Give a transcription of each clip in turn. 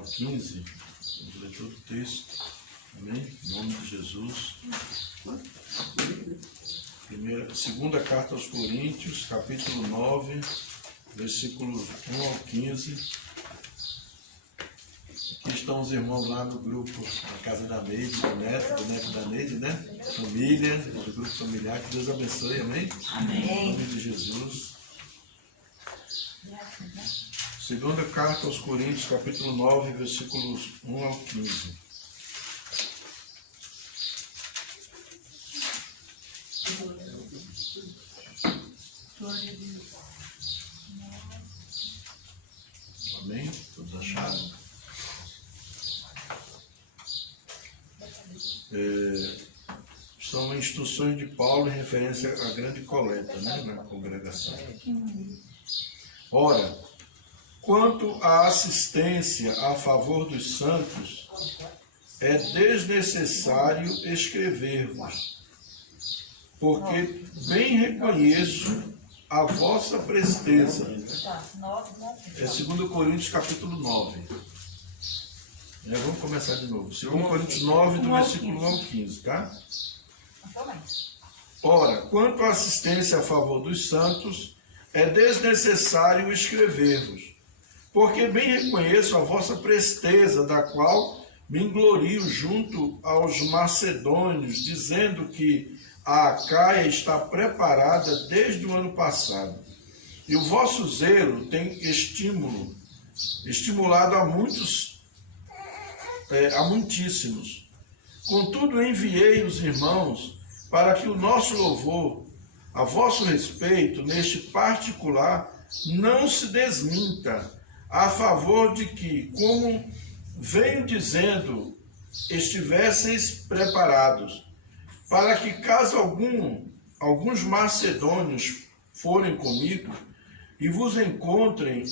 ao 15. Vamos ler todo o texto. Amém? Em nome de Jesus. Segunda carta aos Coríntios, capítulo 9, versículos 1 ao 15. Aqui estão os irmãos lá no grupo, na casa da Neide, do neto da Neide, né? Família, do grupo familiar. Que Deus abençoe, amém? Amém. Em nome de Jesus. Segunda carta aos Coríntios, capítulo 9, versículos 1 ao 15. Amém? Todos acharam? São instruções de Paulo em referência à grande coleta, né, na congregação. Ora, quanto à assistência a favor dos santos, é desnecessário escrever-vos, porque bem reconheço a vossa presteza. É 2 Coríntios capítulo 9. Vamos começar de novo. 2 Coríntios 9, do versículo 1 ao 15, tá? Ora, quanto à assistência a favor dos santos, é desnecessário escrever-vos, porque bem reconheço a vossa presteza, da qual me glorio junto aos macedônios, dizendo que a Acaia está preparada desde o ano passado. E o vosso zelo tem estimulado a muitíssimos. Contudo, enviei os irmãos para que o nosso louvor a vosso respeito, neste particular, não se desminta, a favor de que, como venho dizendo, estivesseis preparados, para que, caso alguns macedônios forem comigo e vos encontrem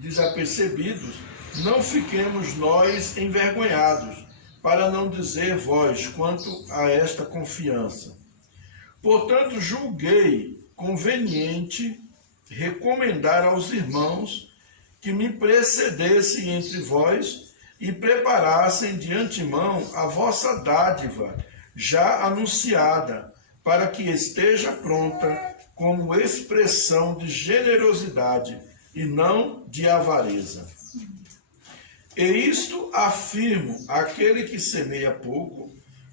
desapercebidos, não fiquemos nós envergonhados, para não dizer vós quanto a esta confiança. Portanto, julguei conveniente recomendar aos irmãos que me precedessem entre vós e preparassem de antemão a vossa dádiva, já anunciada, para que esteja pronta como expressão de generosidade e não de avareza. E isto afirmo: aquele que semeia pouco,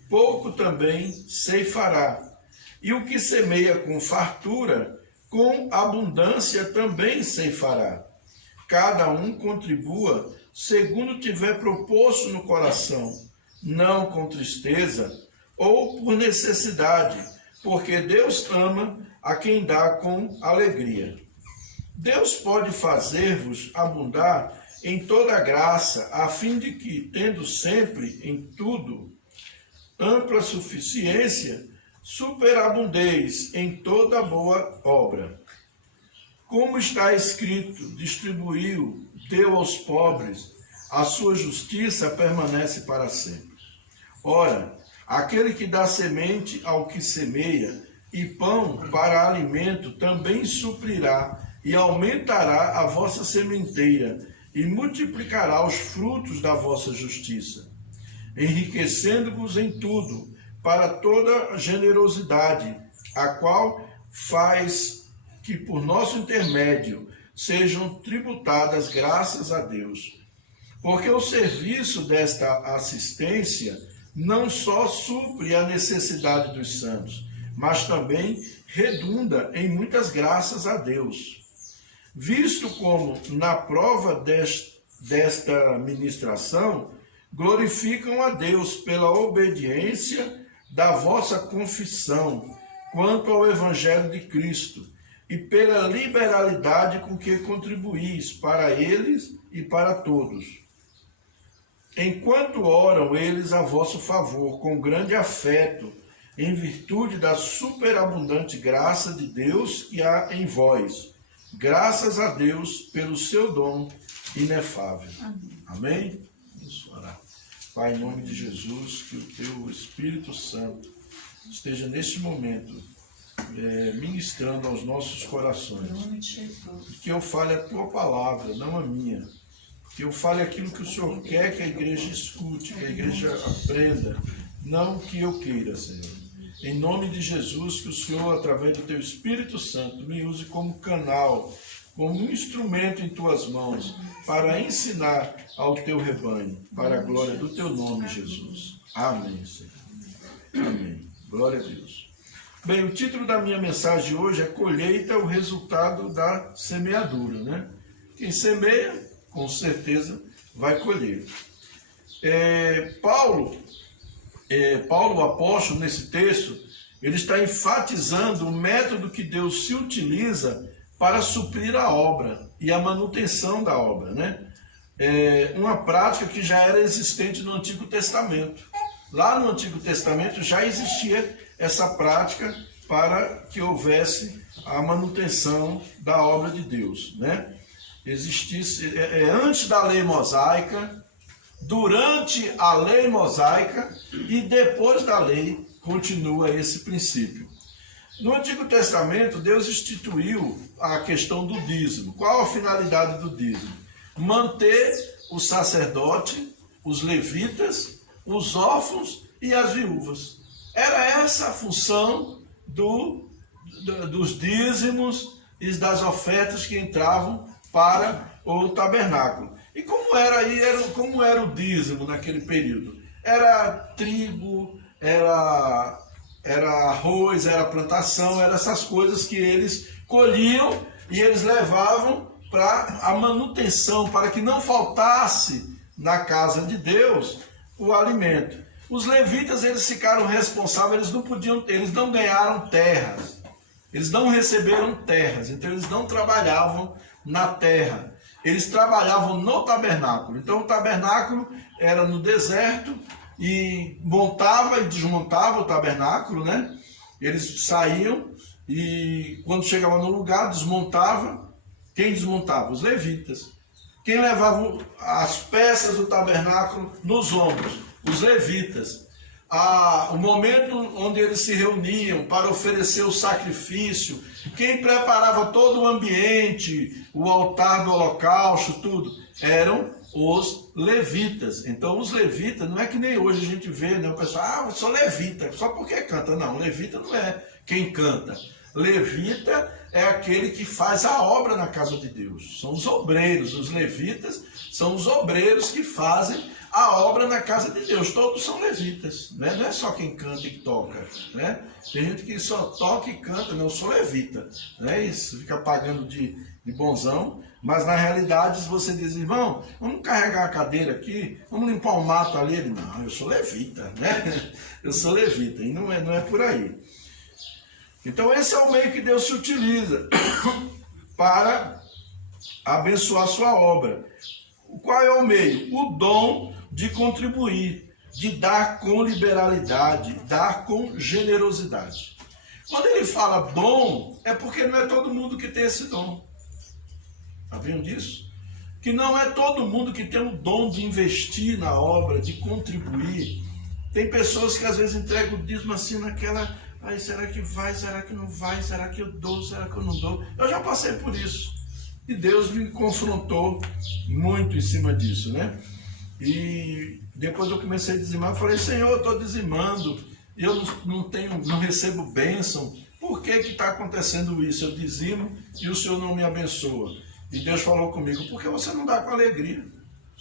pouco também ceifará. E o que semeia com fartura, com abundância também ceifará. Cada um contribua segundo tiver proposto no coração, não com tristeza ou por necessidade, porque Deus ama a quem dá com alegria. Deus pode fazer-vos abundar em toda graça, a fim de que, tendo sempre em tudo ampla suficiência, superabundeis em toda boa obra. Como está escrito, distribuiu, deu aos pobres, a sua justiça permanece para sempre. Ora, aquele que dá semente ao que semeia e pão para alimento também suprirá e aumentará a vossa sementeira e multiplicará os frutos da vossa justiça, enriquecendo-vos em tudo, para toda generosidade, a qual faz que por nosso intermédio sejam tributadas graças a Deus. Porque o serviço desta assistência não só supre a necessidade dos santos, mas também redunda em muitas graças a Deus. Visto como, na prova desta ministração, glorificam a Deus pela obediência da vossa confissão quanto ao Evangelho de Cristo e pela liberalidade com que contribuís para eles e para todos. Enquanto oram eles a vosso favor com grande afeto, em virtude da superabundante graça de Deus que há em vós, graças a Deus pelo seu dom inefável. Amém? Vamos orar. Pai, em nome de Jesus, que o teu Espírito Santo esteja neste momento ministrando aos nossos corações. Que eu fale a tua palavra, não a minha. que eu fale aquilo que o Senhor quer que a igreja escute, que a igreja aprenda, não o que eu queira, Senhor. Em nome de Jesus, que o Senhor, através do Teu Espírito Santo, me use como canal, como um instrumento em Tuas mãos, para ensinar ao Teu rebanho, para a glória do Teu nome, Jesus. Amém, Senhor. Amém. Glória a Deus. Bem, o título da minha mensagem hoje é Colheita, o resultado da semeadura, né? Quem semeia, com certeza, vai colher. Paulo, o apóstolo, nesse texto, ele está enfatizando o método que Deus se utiliza para suprir a obra e a manutenção da obra, né? Uma prática que já era existente no Antigo Testamento. Lá no Antigo Testamento já existia essa prática para que houvesse a manutenção da obra de Deus, né? Existisse antes da lei mosaica, durante a lei mosaica e depois da lei continua esse princípio. No Antigo Testamento, Deus instituiu a questão do dízimo. Qual a finalidade do dízimo? Manter o sacerdote, os levitas, os órfãos e as viúvas. Era essa a função dos dízimos e das ofertas que entravam para o tabernáculo. E como era o dízimo naquele período? Era trigo, era arroz, era plantação, eram essas coisas que eles colhiam e eles levavam para a manutenção, para que não faltasse na casa de Deus o alimento. Os levitas, eles ficaram responsáveis, eles não ganharam terras, eles não receberam terras, então eles não trabalhavam na terra, eles trabalhavam no tabernáculo. Então o tabernáculo era no deserto e montava e desmontava o tabernáculo, né? Eles saíam e quando chegavam no lugar, desmontava. Quem desmontava? Os levitas. Quem levava as peças do tabernáculo nos ombros? Os levitas. O momento onde eles se reuniam para oferecer o sacrifício, quem preparava todo o ambiente, o altar do holocausto, tudo, eram os levitas. Então os levitas, não é que nem hoje a gente vê, né? O pessoal, eu sou levita, só porque canta. Não, levita não é quem canta. Levita é aquele que faz a obra na casa de Deus. São os obreiros, os levitas são os obreiros que fazem a obra na casa de Deus. Todos são levitas, né? Não é só quem canta e toca, né? Tem gente que só toca e canta, não, eu sou levita, né? Isso, fica pagando de bonzão, mas na realidade se você diz, irmão, vamos carregar a cadeira aqui, vamos limpar o mato ali, ele, não, eu sou levita, né? Eu sou levita, e não é por aí. Então esse é o meio que Deus se utiliza para abençoar a sua obra. Qual é o meio? O dom de contribuir, de dar com liberalidade, dar com generosidade. Quando ele fala dom, é porque não é todo mundo que tem esse dom. Sabiam disso? Que não é todo mundo que tem o dom de investir na obra, de contribuir. Tem pessoas que às vezes entregam o dízimo assim naquela... Aí, será que vai? Será que não vai? Será que eu dou? Será que eu não dou? Eu já passei por isso. E Deus me confrontou muito em cima disso, né? E depois eu comecei a dizimar. Eu falei, Senhor, eu estou dizimando. Eu não recebo bênção. Por que está acontecendo isso? Eu dizimo e o Senhor não me abençoa. E Deus falou comigo, porque você não dá com alegria.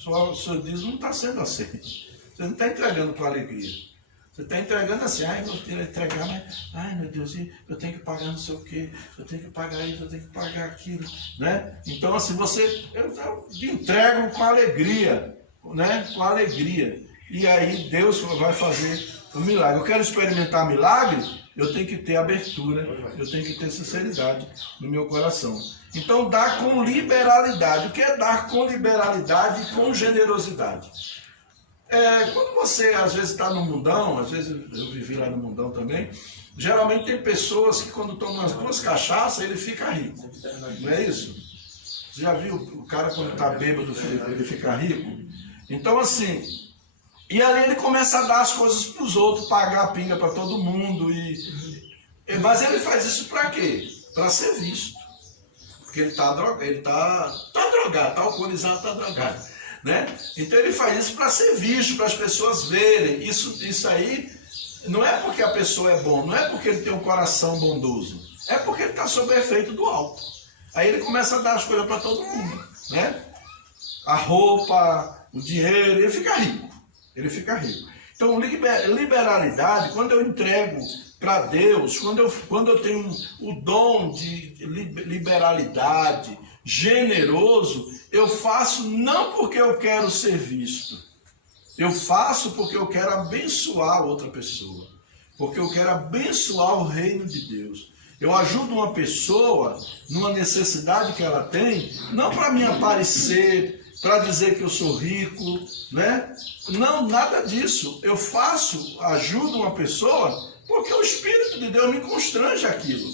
O seu dízimo não está sendo aceito. Você não está entregando com alegria. Você está entregando assim, ai, eu vou entregar, mas, ai meu Deus, eu tenho que pagar não sei o quê, eu tenho que pagar isso, eu tenho que pagar aquilo, né? Então assim, eu entrego com alegria, né? Com alegria. E aí Deus vai fazer um milagre. Eu quero experimentar milagre, eu tenho que ter abertura, eu tenho que ter sinceridade no meu coração. Então dar com liberalidade. O que é dar com liberalidade e com generosidade? Quando você às vezes está no mundão, às vezes eu vivi lá no mundão também, geralmente tem pessoas que quando tomam umas 2 cachaças, ele fica rico. Não é isso? Você já viu o cara quando está bêbado, ele fica rico? Então assim, e ali ele começa a dar as coisas para os outros, pagar a pinga para todo mundo. Mas ele faz isso para quê? Para ser visto. Porque ele está drogado, está alcoolizado, está drogado. né? Então ele faz isso para ser visto, para as pessoas verem. Isso aí não é porque a pessoa é bom, não é porque ele tem um coração bondoso, é porque ele está sob efeito do alto. Aí ele começa a dar as coisas para todo mundo, né? A roupa, o dinheiro, ele fica rico. Ele fica rico. Então, liberalidade, quando eu entrego para Deus, quando eu tenho o dom de liberalidade, generoso, eu faço não porque eu quero ser visto. Eu faço porque eu quero abençoar outra pessoa. Porque eu quero abençoar o reino de Deus. Eu ajudo uma pessoa numa necessidade que ela tem, não para me aparecer, para dizer que eu sou rico, né? Não, nada disso. Eu ajudo uma pessoa porque o Espírito de Deus me constrange aquilo,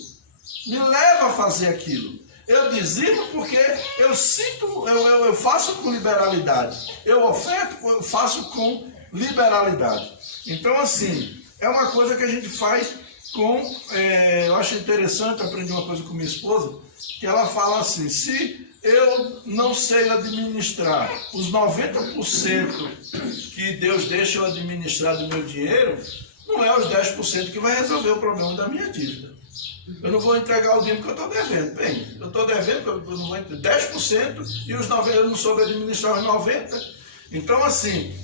me leva a fazer aquilo. Eu dizimo porque eu faço com liberalidade. Eu oferto, eu faço com liberalidade. Então, assim, é uma coisa que a gente faz eu acho interessante, eu aprendi uma coisa com minha esposa, que ela fala assim: se eu não sei administrar os 90% que Deus deixa eu administrar do meu dinheiro, não é os 10% que vai resolver o problema da minha dívida. Eu não vou entregar o dinheiro que eu estou devendo. Bem, eu estou devendo, eu não vou entregar 10% e os 90% eu não soube administrar os 90%. Então, assim,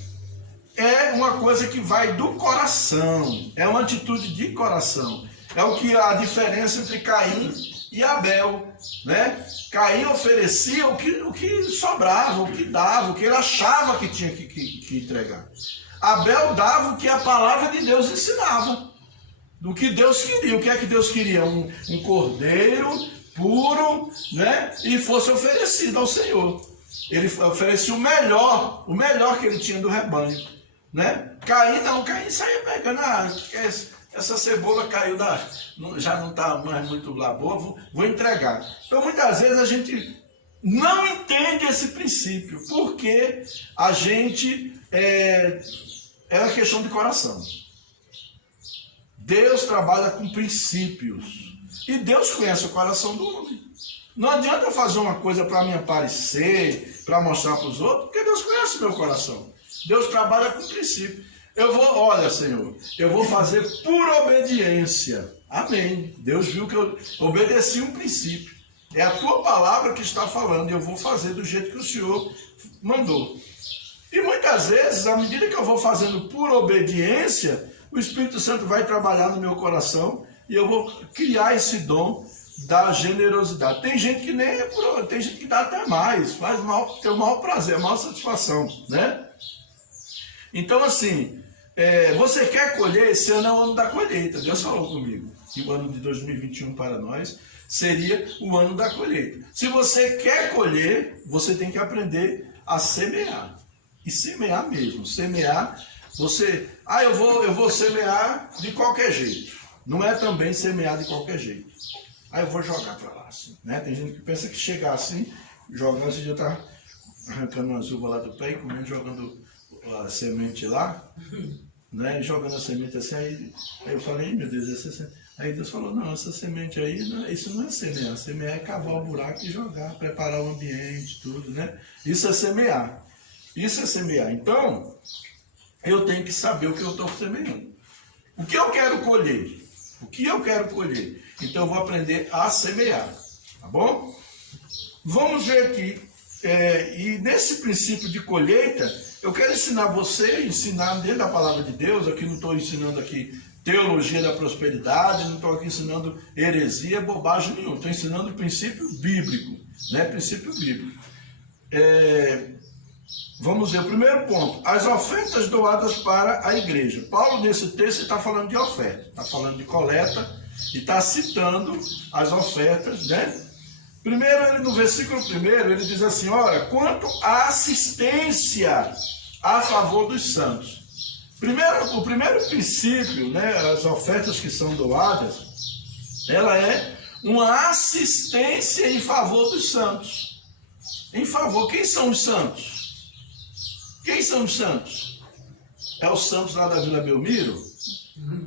é uma coisa que vai do coração, é uma atitude de coração. É a diferença entre Caim e Abel, né? Caim oferecia o que sobrava, o que dava, o que ele achava que tinha que entregar. Abel dava o que a palavra de Deus ensinava, do que Deus queria. O que é que Deus queria? Um cordeiro puro, né? E fosse oferecido ao Senhor. Ele oferecia o melhor que ele tinha do rebanho, né? Caim saía pegando, essa cebola caiu já não está mais muito lá boa, vou entregar. Então muitas vezes a gente não entende esse princípio, porque a gente é uma questão de coração. Deus trabalha com princípios e Deus conhece o coração do homem. Não adianta eu fazer uma coisa para me aparecer, para mostrar para os outros, porque Deus conhece o meu coração. Deus trabalha com princípio. Olha, Senhor, eu vou fazer por obediência. Amém. Deus viu que eu obedeci um princípio. É a tua palavra que está falando e eu vou fazer do jeito que o Senhor mandou. E muitas vezes, à medida que eu vou fazendo por obediência, o Espírito Santo vai trabalhar no meu coração e eu vou criar esse dom da generosidade. Tem gente que tem gente que dá até mais, tem o maior prazer, a maior satisfação, né? Então, assim, você quer colher? Esse ano é o ano da colheita. Deus falou comigo que o ano de 2021 para nós seria o ano da colheita. Se você quer colher, você tem que aprender a semear. E semear mesmo. Semear, eu vou semear de qualquer jeito. Não é também semear de qualquer jeito. Eu vou jogar para lá, assim, né? Tem gente que pensa que chegar assim, jogando, esse dia eu estava arrancando umas uvas lá do pé e comendo, jogando a semente lá, né? Jogando a semente assim, aí eu falei, meu Deus, aí Deus falou, não, essa semente aí, isso não é semear. Semear é cavar o buraco e jogar, preparar o ambiente, tudo, né? Isso é semear. Isso é semear. Então, eu tenho que saber o que eu estou semeando. O que eu quero colher? O que eu quero colher? Então eu vou aprender a semear, tá bom? Vamos ver aqui, e nesse princípio de colheita, eu quero ensinar dentro da palavra de Deus. Aqui não estou ensinando aqui teologia da prosperidade, não estou aqui ensinando heresia, bobagem nenhuma. Estou ensinando o princípio bíblico, né? Princípio bíblico. Vamos ver o primeiro ponto, as ofertas doadas para a igreja. Paulo, nesse texto, está falando de oferta, está falando de coleta e está citando as ofertas, né? Primeiro, no versículo 1, ele diz assim, olha, quanto à assistência a favor dos santos. O primeiro princípio, né, as ofertas que são doadas, ela é uma assistência em favor dos santos. Em favor, quem são os santos? Quem são os santos? É os santos lá da Vila Belmiro?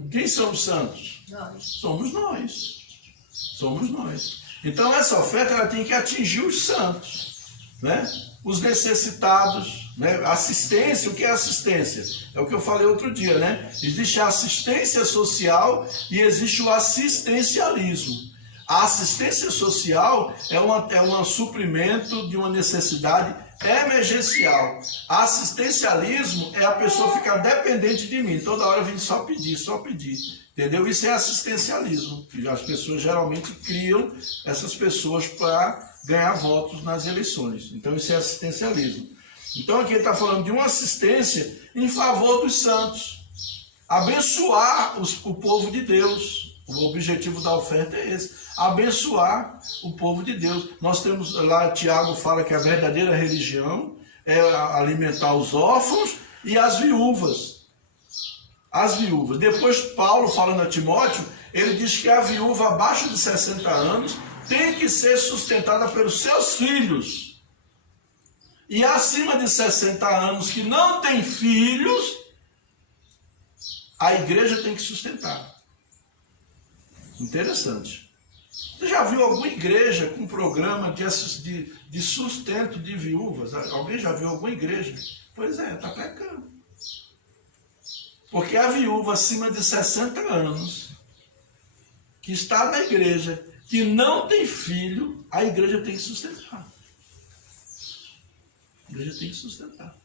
Quem são os santos? Somos nós. Somos nós. Então essa oferta ela tem que atingir os santos. né? Os necessitados, né? Assistência, o que é assistência? É o que eu falei outro dia, né? Existe a assistência social e existe o assistencialismo. A assistência social é um suprimento de uma necessidade emergencial. Assistencialismo é a pessoa ficar dependente de mim, toda hora vem só pedir, entendeu? Isso é assistencialismo. As pessoas geralmente criam essas pessoas para ganhar votos nas eleições. Então isso é assistencialismo. Então aqui ele está falando de uma assistência em favor dos santos. Abençoar o povo de Deus. O objetivo da oferta é esse. Abençoar o povo de Deus. Nós temos lá, Tiago fala que a verdadeira religião é alimentar os órfãos e as viúvas. As viúvas. Depois Paulo, falando a Timóteo, ele diz que a viúva abaixo de 60 anos tem que ser sustentada pelos seus filhos. E acima de 60 anos que não tem filhos, a igreja tem que sustentar. Interessante. Você já viu alguma igreja com programa de sustento de viúvas? Alguém já viu alguma igreja? Pois é, está pecando. Porque a viúva acima de 60 anos, que está na igreja, que não tem filho, a igreja tem que sustentar. A igreja tem que sustentar.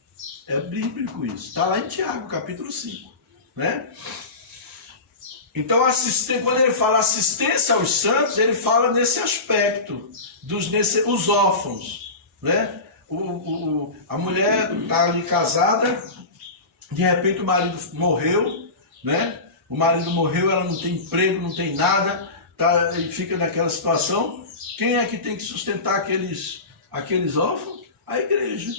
É bíblico isso. Está lá em Tiago, capítulo 5. Né? Então, quando ele fala assistência aos santos, ele fala nesse aspecto, os órfãos. Né? A mulher está ali casada, de repente o marido morreu, né? O marido morreu, ela não tem emprego, não tem nada, e fica naquela situação. Quem é que tem que sustentar aqueles órfãos? A igreja.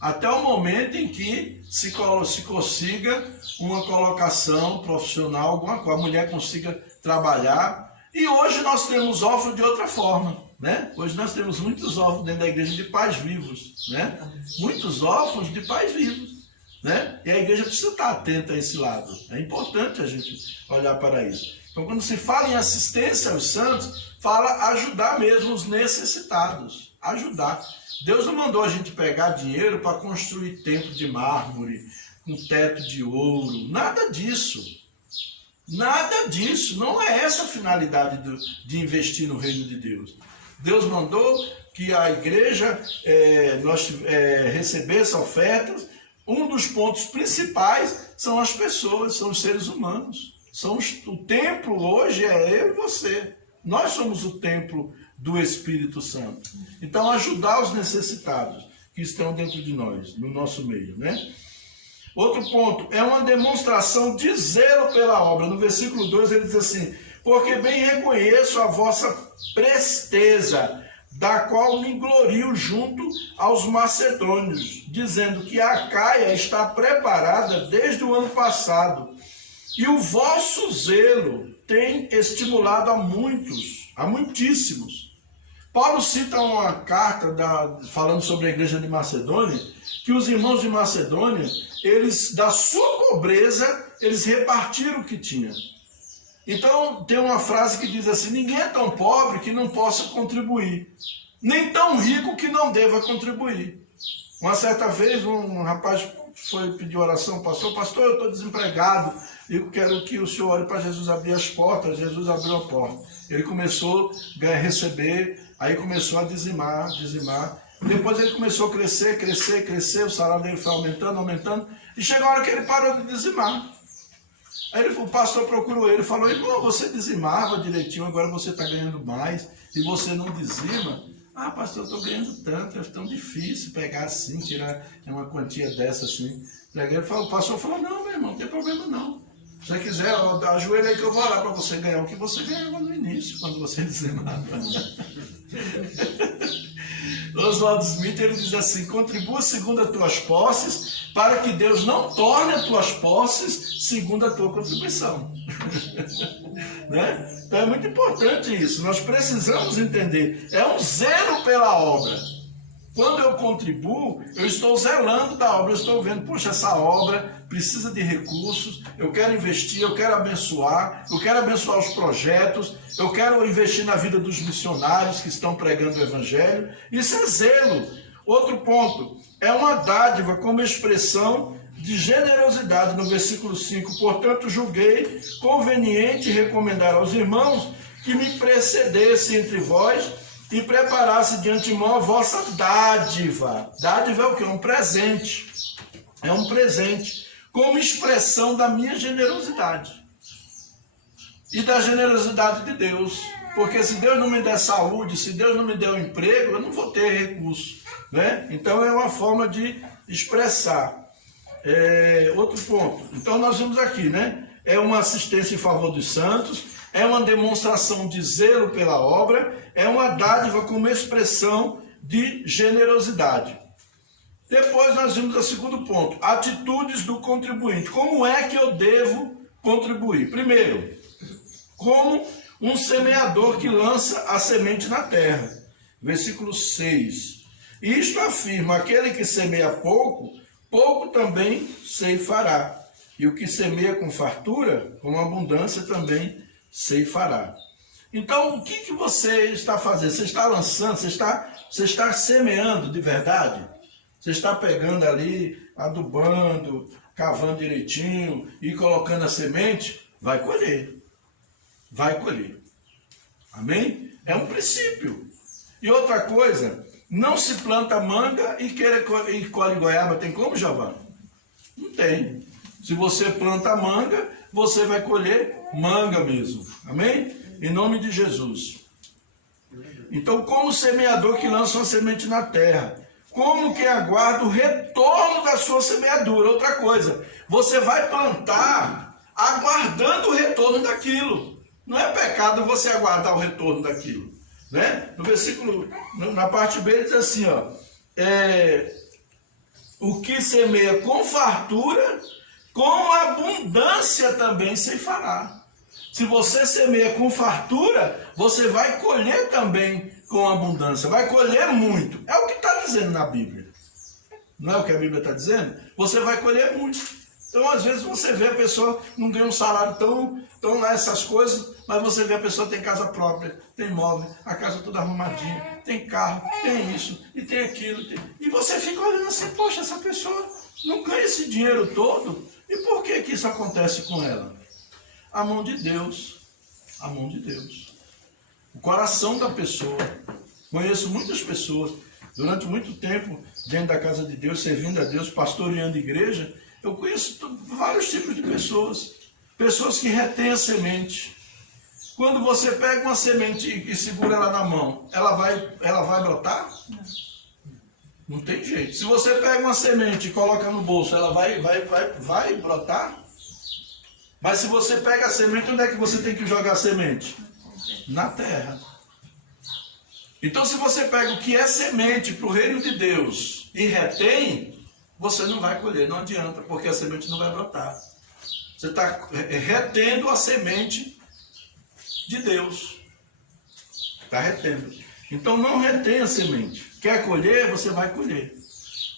Até o momento em que se consiga uma colocação profissional, alguma coisa, a mulher consiga trabalhar. E hoje nós temos órfãos de outra forma, né? Hoje nós temos muitos órfãos dentro da igreja de pais vivos, né? Muitos órfãos de pais vivos, né? E a igreja precisa estar atenta a esse lado. É importante a gente olhar para isso. Então, quando se fala em assistência aos santos, fala ajudar mesmo os necessitados. Ajudar. Deus não mandou a gente pegar dinheiro para construir templo de mármore, com teto de ouro. Nada disso. Nada disso. Não é essa a finalidade de investir no reino de Deus. Deus mandou que a igreja recebesse ofertas. Um dos pontos principais são as pessoas, são os seres humanos. O templo hoje é eu e você. Nós somos o templo do Espírito Santo. Então, ajudar os necessitados que estão dentro de nós, no nosso meio, né? Outro ponto, é uma demonstração de zelo pela obra. No versículo 2 ele diz assim: porque bem reconheço a vossa presteza, da qual me glorio junto aos macedônios, dizendo que a Acaia está preparada desde o ano passado, e o vosso zelo tem estimulado a muitíssimos. Paulo cita uma carta falando sobre a igreja de Macedônia, que os irmãos de Macedônia, da sua pobreza, eles repartiram o que tinham. Então, tem uma frase que diz assim: ninguém é tão pobre que não possa contribuir, nem tão rico que não deva contribuir. Uma certa vez, um rapaz foi pedir oração, pastor, eu estou desempregado, eu quero que o senhor ore para Jesus abrir as portas. Jesus abriu a porta. Ele começou a receber, aí começou a dizimar. Depois ele começou a crescer, o salário dele foi aumentando, e chegou a hora que ele parou de dizimar. Aí o pastor procurou ele e falou: irmão, você dizimava direitinho, agora você está ganhando mais e você não dizima? Ah, pastor, eu estou ganhando tanto, é tão difícil pegar assim, tirar uma quantia dessa assim. O pastor falou: não, meu irmão, não tem problema não. Se você quiser, ajoelha aí que eu vou orar para você ganhar o que você ganhava no início, quando você dizimava. Oswald Smith, ele diz assim: contribua segundo as tuas posses, para que Deus não torne as tuas posses segundo a tua contribuição. Né? Então é muito importante isso, nós precisamos entender, é um zelo pela obra. Quando eu contribuo, eu estou zelando da obra, eu estou vendo, poxa, essa obra precisa de recursos, eu quero investir, eu quero abençoar os projetos, eu quero investir na vida dos missionários que estão pregando o Evangelho. Isso é zelo. Outro ponto, é uma dádiva como expressão de generosidade, no versículo 5. Portanto, julguei conveniente recomendar aos irmãos que me precedessem entre vós e preparasse de antemão a vossa dádiva. Dádiva é o quê? Um presente. É um presente, como expressão da minha generosidade e da generosidade de Deus. Porque se Deus não me der saúde, se Deus não me der um emprego, eu não vou ter recurso, né? Então é uma forma de expressar. Outro ponto. Então nós vimos aqui, né? É uma assistência em favor dos santos, é uma demonstração de zelo pela obra, é uma dádiva como expressão de generosidade. Depois nós vimos o segundo ponto, atitudes do contribuinte. Como é que eu devo contribuir? Primeiro, como um semeador que lança a semente na terra. Versículo 6. Isto afirma, aquele que semeia pouco, pouco também ceifará. E o que semeia com fartura, com abundância também ceifará. Então, o que você está fazendo? Você está lançando, você está semeando de verdade? Você está pegando ali, adubando, cavando direitinho e colocando a semente? Vai colher. Vai colher. Amém? É um princípio. E outra coisa, não se planta manga e colhe goiaba. Tem como, Jeová? Não tem. Se você planta manga, você vai colher manga mesmo. Amém? Em nome de Jesus. Então, como semeador que lança uma semente na terra, como que aguarda o retorno da sua semeadura? Outra coisa, você vai plantar aguardando o retorno daquilo. Não é pecado você aguardar o retorno daquilo, né? No versículo, na parte B, ele diz assim, ó, o que semeia com fartura, com abundância também ceifará. Se você semeia com fartura, você vai colher também com abundância, vai colher muito. É o que está dizendo na Bíblia. Não é o que a Bíblia está dizendo? Você vai colher muito. Então, às vezes, você vê a pessoa não ganha um salário tão lá essas coisas, mas você vê a pessoa tem casa própria, tem móvel, a casa toda arrumadinha, tem carro, tem isso e tem aquilo. E você fica olhando assim, poxa, essa pessoa não ganha esse dinheiro todo. E por que isso acontece com ela? A mão de Deus. A mão de Deus. O coração da pessoa. Conheço muitas pessoas, durante muito tempo, dentro da casa de Deus, servindo a Deus, pastoreando igreja. Eu conheço vários tipos de pessoas. Pessoas que retêm a semente. Quando você pega uma semente e segura ela na mão, ela vai brotar? Não tem jeito. Se você pega uma semente e coloca no bolso, ela vai brotar? Mas se você pega a semente, onde é que você tem que jogar a semente? Na terra. Então, se você pega o que é semente para o reino de Deus e retém, você não vai colher, não adianta, porque a semente não vai brotar. Você está retendo a semente de Deus. Está retendo. Então, não retém a semente. Quer colher, você vai colher.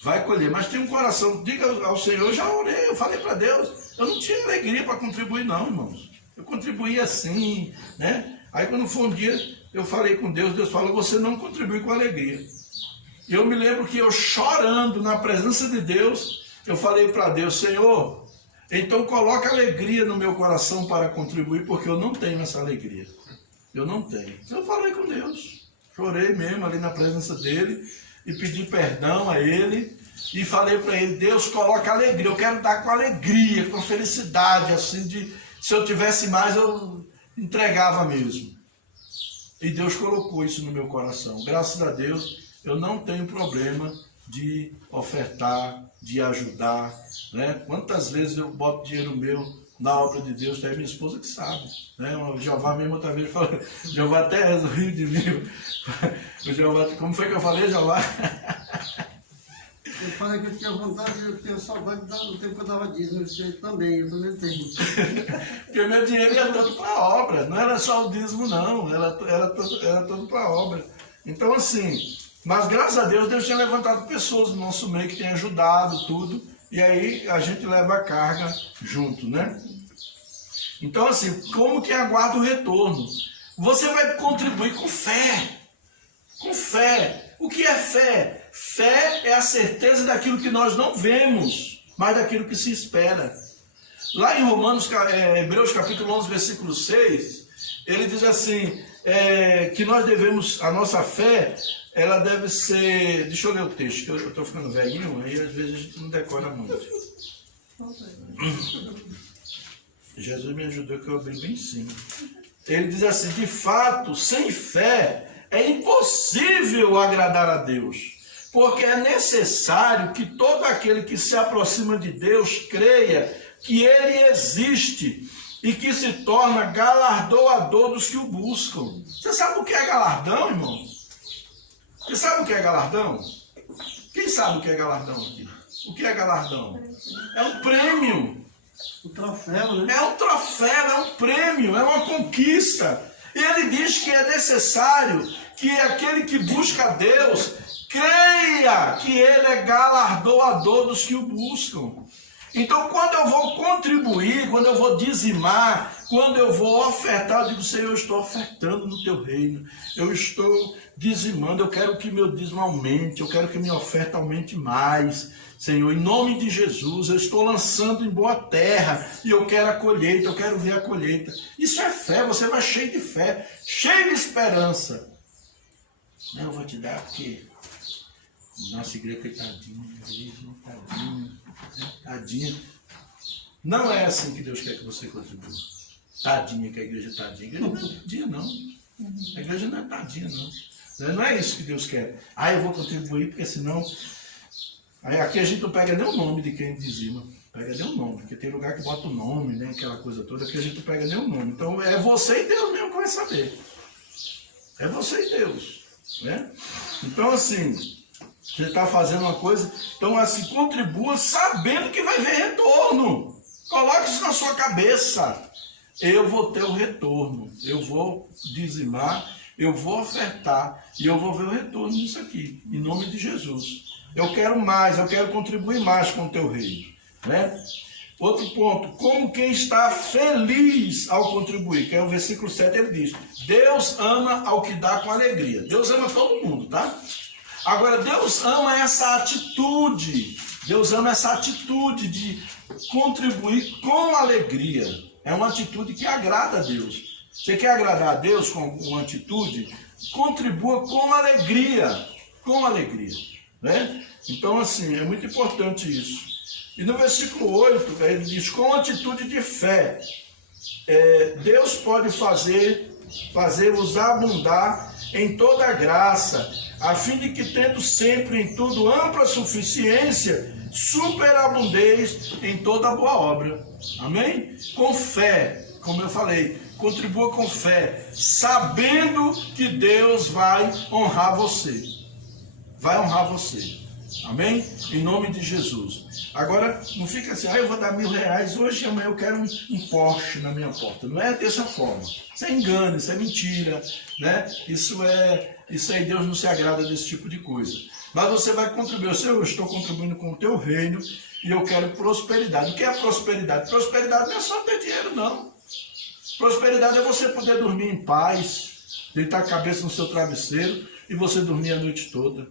Vai colher, mas tem um coração. Diga ao Senhor, eu já orei, eu falei para Deus. Eu não tinha alegria para contribuir não, irmãos. Eu contribuí assim, né? Aí quando foi um dia, eu falei com Deus, Deus falou, você não contribui com alegria. E eu me lembro que eu chorando na presença de Deus, eu falei para Deus, Senhor, então coloca alegria no meu coração para contribuir, porque eu não tenho essa alegria. Eu não tenho. Eu falei com Deus, chorei mesmo ali na presença dele, e pedi perdão a ele, e falei para ele, Deus, coloca alegria, eu quero dar com alegria, com felicidade, assim, se eu tivesse mais, eu entregava mesmo. E Deus colocou isso no meu coração. Graças a Deus, eu não tenho problema de ofertar, de ajudar, né? Quantas vezes eu boto dinheiro meu na obra de Deus, tem minha esposa que sabe, né? O Jeová mesmo outra vez falou, o Jeová até riu de mim. O Jeová, como foi que eu falei, Jeová? Eu falei que eu tinha vontade, eu tinha saudade do tempo que eu dava dízimo, eu também tenho. Porque meu dinheiro ia todo para a obra, não era só o dízimo não, era todo para a obra. Então assim, mas graças a Deus, Deus tinha levantado pessoas no nosso meio que têm ajudado tudo, e aí a gente leva a carga junto, né? Então assim, como que aguarda o retorno? Você vai contribuir com fé. Com fé. O que é fé? Fé é a certeza daquilo que nós não vemos, mas daquilo que se espera. Lá em Hebreus capítulo 11, versículo 6, ele diz assim, que nós devemos, a nossa fé, ela deve ser... Deixa eu ler o texto, que eu estou ficando velhinho, aí às vezes a gente não decora muito. Jesus me ajudou que eu abri bem em cima. Ele diz assim, de fato, sem fé é impossível agradar a Deus, porque é necessário que todo aquele que se aproxima de Deus creia que Ele existe e que se torna galardoador dos que o buscam. Você sabe o que é galardão, irmão? Você sabe o que é galardão? Quem sabe o que é galardão aqui? O que é galardão? É um prêmio. O troféu, né? É um troféu, é um prêmio, é uma conquista. E ele diz que é necessário que aquele que busca Deus creia que Ele é galardoador dos que o buscam. Então, quando eu vou contribuir, quando eu vou dizimar, quando eu vou ofertar, eu digo, Senhor, eu estou ofertando no Teu reino, eu estou dizimando, eu quero que meu dízimo aumente, eu quero que minha oferta aumente mais. Senhor, em nome de Jesus, eu estou lançando em boa terra e eu quero a colheita, eu quero ver a colheita. Isso é fé, você vai cheio de fé, cheio de esperança. Não, eu vou te dar porque nossa igreja, coitadinha, tadinha. Não é assim que Deus quer que você contribua. Tadinha, que a igreja é tadinha. A igreja não é tadinha, não. A igreja não é tadinha, não. Não é isso que Deus quer. Eu vou contribuir porque senão... Aí aqui a gente não pega nem o nome de quem dizima. Pega nem o nome, porque tem lugar que bota o nome, né? Aquela coisa toda, que a gente não pega nem o nome. Então é você e Deus mesmo que vai saber. É você e Deus, né? Então assim, você está fazendo uma coisa, então assim, contribua sabendo que vai ver retorno. Coloque isso na sua cabeça. Eu vou ter o retorno, eu vou dizimar, eu vou ofertar e eu vou ver o retorno disso aqui, em nome de Jesus. Eu quero mais, eu quero contribuir mais com o teu reino, né? Outro ponto, como quem está feliz ao contribuir, que é o versículo 7, ele diz, Deus ama ao que dá com alegria. Deus ama todo mundo, tá? Agora, Deus ama essa atitude, Deus ama essa atitude de contribuir com alegria. É uma atitude que agrada a Deus. Você quer agradar a Deus com uma atitude? Contribua com alegria, né? Então, assim, é muito importante isso. E no versículo 8, ele diz, com atitude de fé, Deus pode fazer-vos abundar em toda graça, a fim de que, tendo sempre em tudo ampla suficiência, superabundeis em toda boa obra. Amém? Com fé, como eu falei, contribua com fé, sabendo que Deus vai honrar você. Vai honrar você. Amém? Em nome de Jesus. Agora, não fica assim, eu vou dar R$1.000 hoje e amanhã eu quero um Porsche na minha porta. Não é dessa forma. Isso é engano, isso é mentira, né? Isso aí Deus não se agrada desse tipo de coisa. Mas você vai contribuir. Eu estou contribuindo com o teu reino e eu quero prosperidade. O que é prosperidade? Prosperidade não é só ter dinheiro, não. Prosperidade é você poder dormir em paz, deitar a cabeça no seu travesseiro e você dormir a noite toda.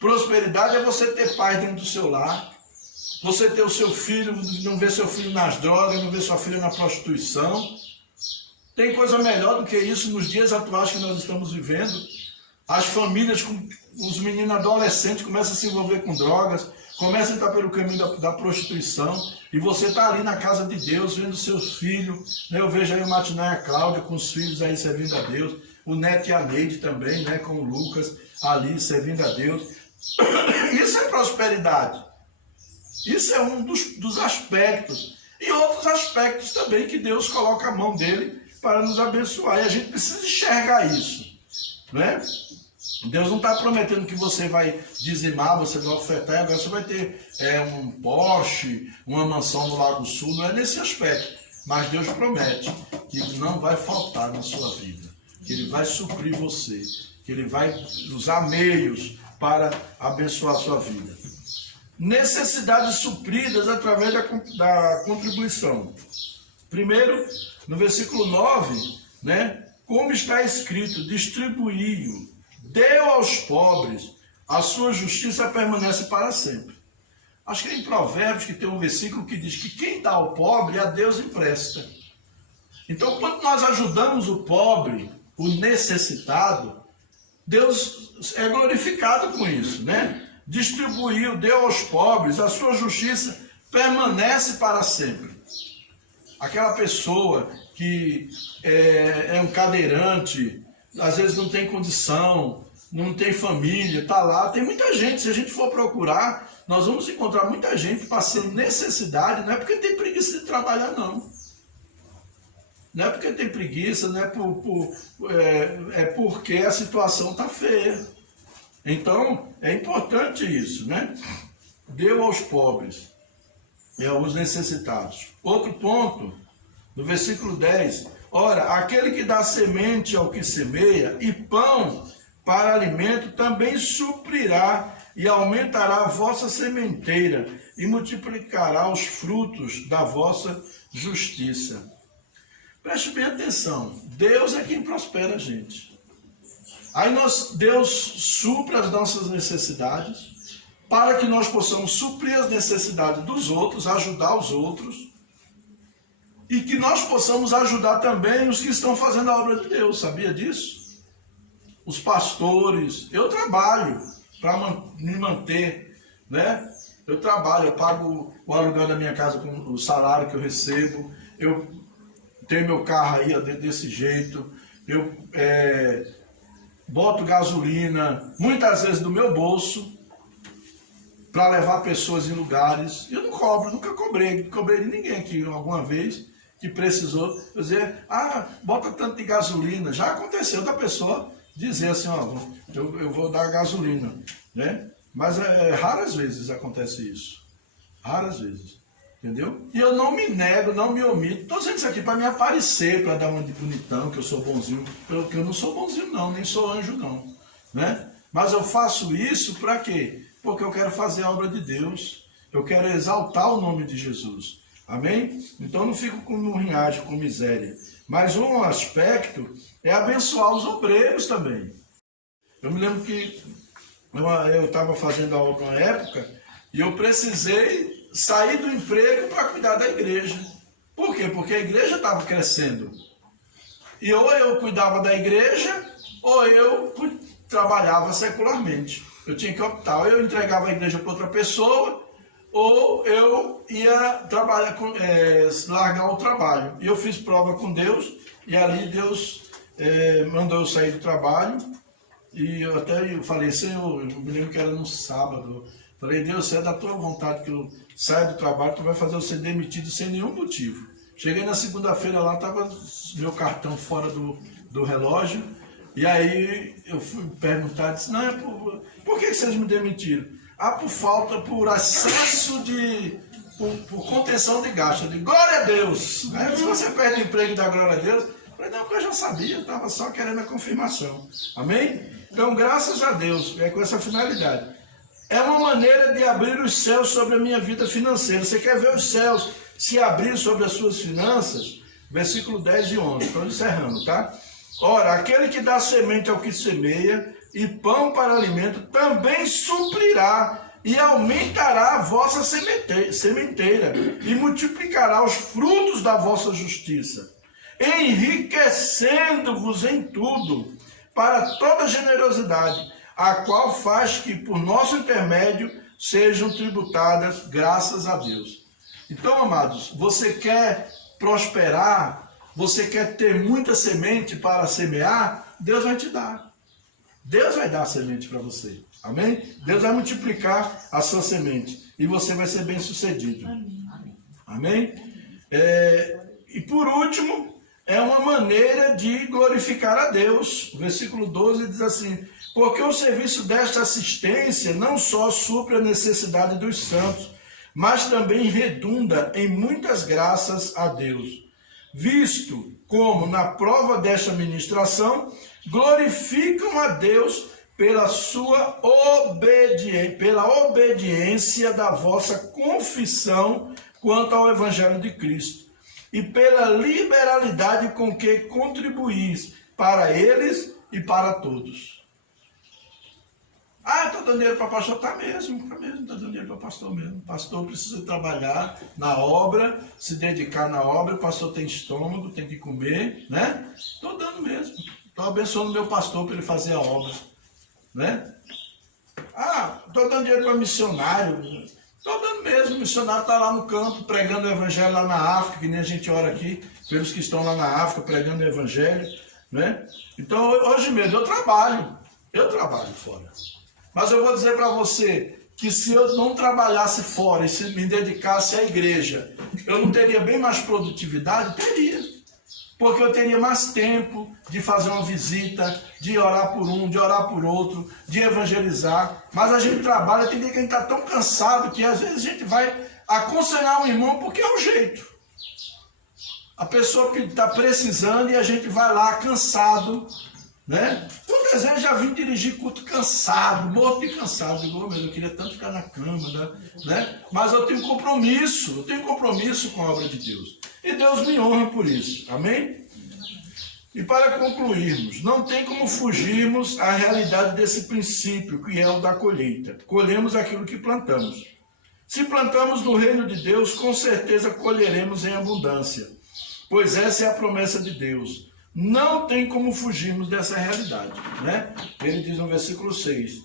Prosperidade é você ter paz dentro do seu lar, você ter o seu filho, não ver seu filho nas drogas, não ver sua filha na prostituição. Tem coisa melhor do que isso nos dias atuais que nós estamos vivendo. As famílias, com os meninos adolescentes começam a se envolver com drogas, começam a entrar pelo caminho da prostituição, e você está ali na casa de Deus, vendo seus filhos, né? Eu vejo aí o Matiné e a Cláudia com os filhos aí servindo a Deus, o Neto e a Neide também, né? Com o Lucas ali servindo a Deus. Isso é prosperidade. Isso é um dos aspectos. E outros aspectos também que Deus coloca a mão dele para nos abençoar. E a gente precisa enxergar isso, né? Deus não está prometendo que você vai dizimar, você vai ofertar e agora você vai ter um Porsche, uma mansão no Lago Sul. Não é nesse aspecto. Mas Deus promete que não vai faltar na sua vida. Que Ele vai suprir você. Que Ele vai usar meios para abençoar a sua vida. Necessidades supridas através da contribuição. Primeiro, no versículo 9, né? Como está escrito, distribuiu, deu aos pobres, a sua justiça permanece para sempre. Acho que é em Provérbios que tem um versículo que diz que quem dá ao pobre, a Deus empresta. Então, quando nós ajudamos o pobre, o necessitado, Deus é glorificado com isso, né? Distribuiu, deu aos pobres, a sua justiça permanece para sempre. Aquela pessoa que é um cadeirante, às vezes não tem condição, não tem família, está lá, tem muita gente, se a gente for procurar, nós vamos encontrar muita gente passando necessidade, não é porque tem preguiça de trabalhar, não. Não é porque tem preguiça, não é porque a situação está feia. Então, é importante isso, né? Deu aos pobres e aos necessitados. Outro ponto, no versículo 10. Ora, aquele que dá semente ao que semeia e pão para alimento também suprirá e aumentará a vossa sementeira e multiplicará os frutos da vossa justiça. Preste bem atenção, Deus é quem prospera a gente. Aí Deus supre as nossas necessidades, para que nós possamos suprir as necessidades dos outros, ajudar os outros, e que nós possamos ajudar também os que estão fazendo a obra de Deus, sabia disso? Os pastores, eu trabalho para me manter, né? Eu trabalho, eu pago o aluguel da minha casa com o salário que eu recebo, eu tenho meu carro aí desse jeito, eu boto gasolina, muitas vezes do meu bolso, para levar pessoas em lugares. Eu não cobro, nunca cobrei de ninguém aqui alguma vez que precisou dizer, bota tanto de gasolina. Já aconteceu da pessoa dizer assim, eu vou dar gasolina, né? Mas raras vezes acontece isso, raras vezes. Entendeu? E eu não me nego, não me omito. Estou dizendo isso aqui para me aparecer, para dar uma de bonitão, que eu sou bonzinho. Porque eu não sou bonzinho não, nem sou anjo não. Né? Mas eu faço isso para quê? Porque eu quero fazer a obra de Deus. Eu quero exaltar o nome de Jesus. Amém? Então eu não fico com murrinhagem, com miséria. Mas um aspecto é abençoar os obreiros também. Eu me lembro que eu estava fazendo a obra uma época e eu precisei sair do emprego para cuidar da igreja. Por quê? Porque a igreja estava crescendo. E ou eu cuidava da igreja, ou eu trabalhava secularmente. Eu tinha que optar. Ou eu entregava a igreja para outra pessoa, ou eu ia trabalhar largar o trabalho. E eu fiz prova com Deus, e ali Deus mandou eu sair do trabalho. E eu falei, Senhor, eu me lembro que era no sábado. Falei, Deus, se é da tua vontade que eu saia do trabalho, tu vai fazer eu ser demitido sem nenhum motivo. Cheguei na segunda-feira lá, estava meu cartão fora do relógio, e aí eu fui perguntar, disse, não, por que vocês me demitiram? Por excesso por contenção de gasto. Eu digo, glória a Deus! Aí, se você perde o emprego e dá glória a Deus, eu falei, não, porque eu já sabia, eu estava só querendo a confirmação. Amém? Então, graças a Deus, com essa finalidade. É uma maneira de abrir os céus sobre a minha vida financeira. Você quer ver os céus se abrir sobre as suas finanças? Versículo 10 e 11. Estou encerrando, tá? Ora, aquele que dá semente ao que semeia e pão para alimento também suprirá e aumentará a vossa sementeira e multiplicará os frutos da vossa justiça, enriquecendo-vos em tudo para toda generosidade, a qual faz que, por nosso intermédio, sejam tributadas graças a Deus. Então, amados, você quer prosperar, você quer ter muita semente para semear, Deus vai te dar. Deus vai dar a semente para você. Amém? Deus vai multiplicar a sua semente e você vai ser bem sucedido. Amém? E por último, é uma maneira de glorificar a Deus. O versículo 12 diz assim, porque o serviço desta assistência não só supre a necessidade dos santos, mas também redunda em muitas graças a Deus, visto como na prova desta ministração glorificam a Deus pela sua pela obediência da vossa confissão quanto ao Evangelho de Cristo, e pela liberalidade com que contribuís para eles e para todos. Ah, estou dando dinheiro para pastor. Está mesmo, está dando dinheiro para pastor mesmo. O pastor precisa trabalhar na obra, se dedicar na obra. O pastor tem estômago, tem que comer, né? Estou dando mesmo. Estou abençoando meu pastor para ele fazer a obra, né? Ah, estou dando dinheiro para missionário. Estou dando mesmo. O missionário está lá no campo, pregando o evangelho lá na África, que nem a gente ora aqui, pelos que estão lá na África, pregando o evangelho, né? Então, hoje mesmo, eu trabalho fora. Mas eu vou dizer para você que se eu não trabalhasse fora e se me dedicasse à igreja, eu não teria bem mais produtividade? Teria. Porque eu teria mais tempo de fazer uma visita, de orar por um, de orar por outro, de evangelizar. Mas a gente trabalha, tem dia que a gente está tão cansado que às vezes a gente vai aconselhar um irmão porque é o jeito. A pessoa está precisando e a gente vai lá cansado, né? O desejo já vim dirigir culto cansado, morto e cansado. Digo, eu queria tanto ficar na cama, né? Mas eu tenho compromisso com a obra de Deus. E Deus me honra por isso, amém? E para concluirmos, não tem como fugirmos à realidade desse princípio, que é o da colheita. Colhemos aquilo que plantamos. Se plantamos no reino de Deus, com certeza colheremos em abundância, pois essa é a promessa de Deus. Não tem como fugirmos dessa realidade, né? Ele diz no versículo 6,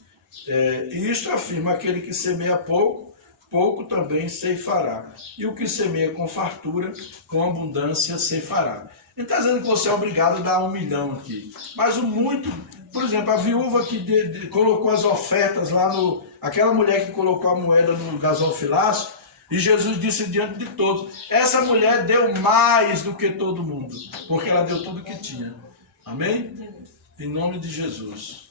e isto afirma: aquele que semeia pouco, pouco também ceifará. E o que semeia com fartura, com abundância ceifará. Ele está dizendo que você é obrigado a dar 1 milhão aqui. Mas o muito, por exemplo, a viúva que colocou as ofertas lá aquela mulher que colocou a moeda no gasofilaço, e Jesus disse diante de todos, essa mulher deu mais do que todo mundo, porque ela deu tudo que tinha. Amém? Em nome de Jesus.